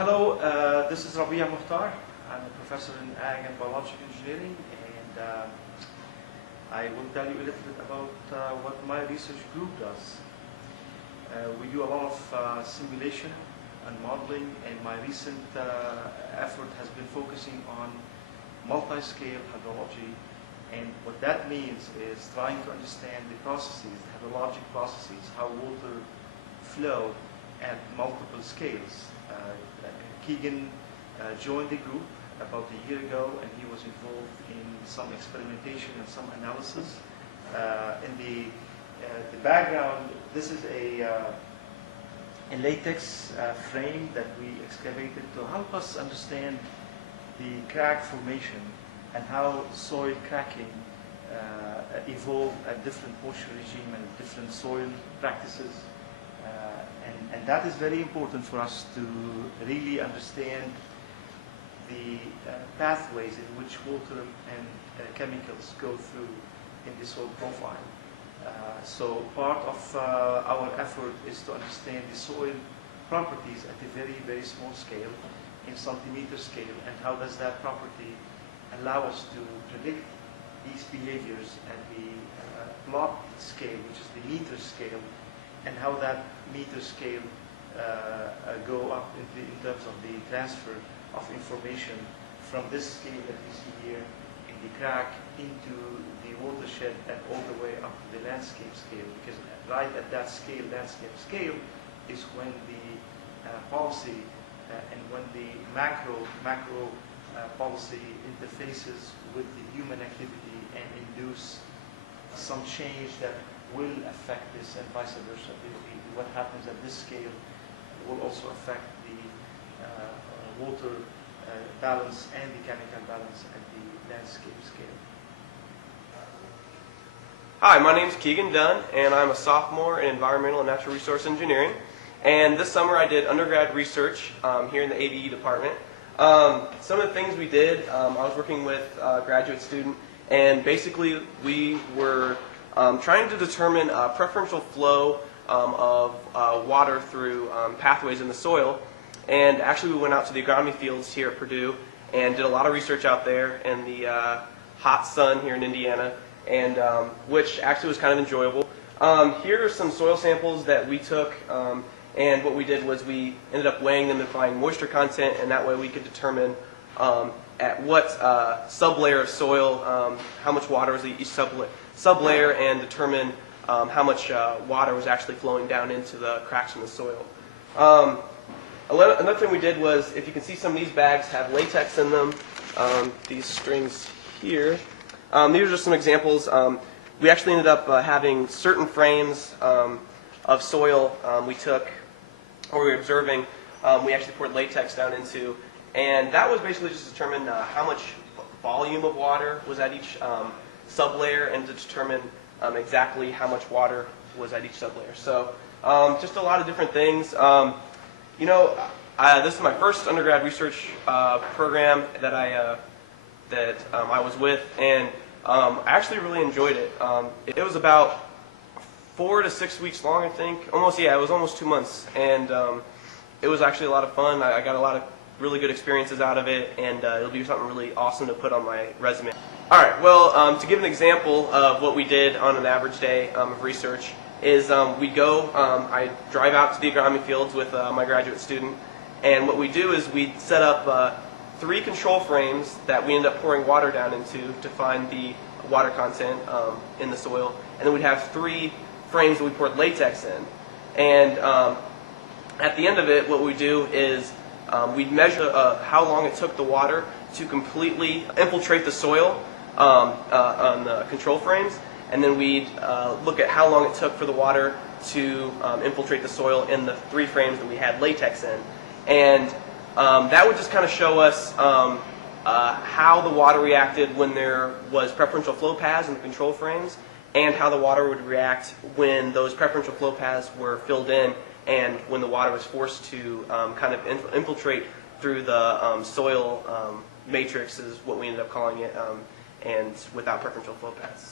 Hello, this is Rabia Mukhtar. I'm a professor in Ag and Biological Engineering, and I will tell you a little bit about what my research group does. We do a lot of simulation and modeling, and my recent effort has been focusing on multi-scale hydrology. And what that means is trying to understand the processes, the hydrologic processes, how water flow at multiple scales. Keegan joined the group about a year ago, and he was involved in some experimentation and some analysis. In the background, this is a latex frame that we excavated to help us understand the crack formation and how soil cracking evolved at different moisture regime and different soil practices. And that is very important for us to really understand the pathways in which water and chemicals go through in the soil profile. So part of our effort is to understand the soil properties at a very, very small scale, in centimeter scale, and how does that property allow us to predict these behaviors at the plot scale, which is the meter scale, and how that meter scale go up in terms of the transfer of information from this scale that we see here in the crack into the watershed and all the way up to the landscape scale, because right at that scale, landscape scale, is when the policy and when the macro policy interfaces with the human activity and induce some change that will affect this, and vice versa. What happens at this scale will also affect the water balance and the chemical balance at the landscape scale. Hi, my name is Keegan Dunn, and I'm a sophomore in Environmental and Natural Resource Engineering. And this summer I did undergrad research here in the AVE department. Some of the things we did, I was working with a graduate student, and basically we were trying to determine preferential flow of water through pathways in the soil. And actually we went out to the agronomy fields here at Purdue and did a lot of research out there in the hot sun here in Indiana, and which actually was kind of enjoyable. Here are some soil samples that we took, and what we did was we ended up weighing them and finding moisture content, and that way we could determine at what sublayer of soil how much water was in each sublayer, and determine how much water was actually flowing down into the cracks in the soil. Another thing we did was, if you can see, some of these bags have latex in them. These strings here. These are just some examples. We actually ended up having certain frames of soil we took, or we were observing, we actually poured latex down into, and that was basically just to determine how much volume of water was at each sublayer, and to determine exactly how much water was at each sublayer. So just a lot of different things. This is my first undergrad research program that I was with, and I actually really enjoyed it. It was about 4 to 6 weeks long, I think. It was almost 2 months, and it was actually a lot of fun. I got a lot of really good experiences out of it, and it'll be something really awesome to put on my resume. All right, well, to give an example of what we did on an average day of research is I drive out to the agronomy fields with my graduate student, and what we do is we set up 3 control frames that we end up pouring water down into to find the water content in the soil, and then we'd have 3 frames that we poured latex in. And at the end of it, what we do is we'd measure how long it took the water to completely infiltrate the soil on the control frames, and then we'd look at how long it took for the water to infiltrate the soil in the 3 frames that we had latex in. And that would just kind of show us how the water reacted when there was preferential flow paths in the control frames, and how the water would react when those preferential flow paths were filled in, and when the water was forced to kind of infiltrate through the soil matrix, is what we ended up calling it, and without preferential flow paths.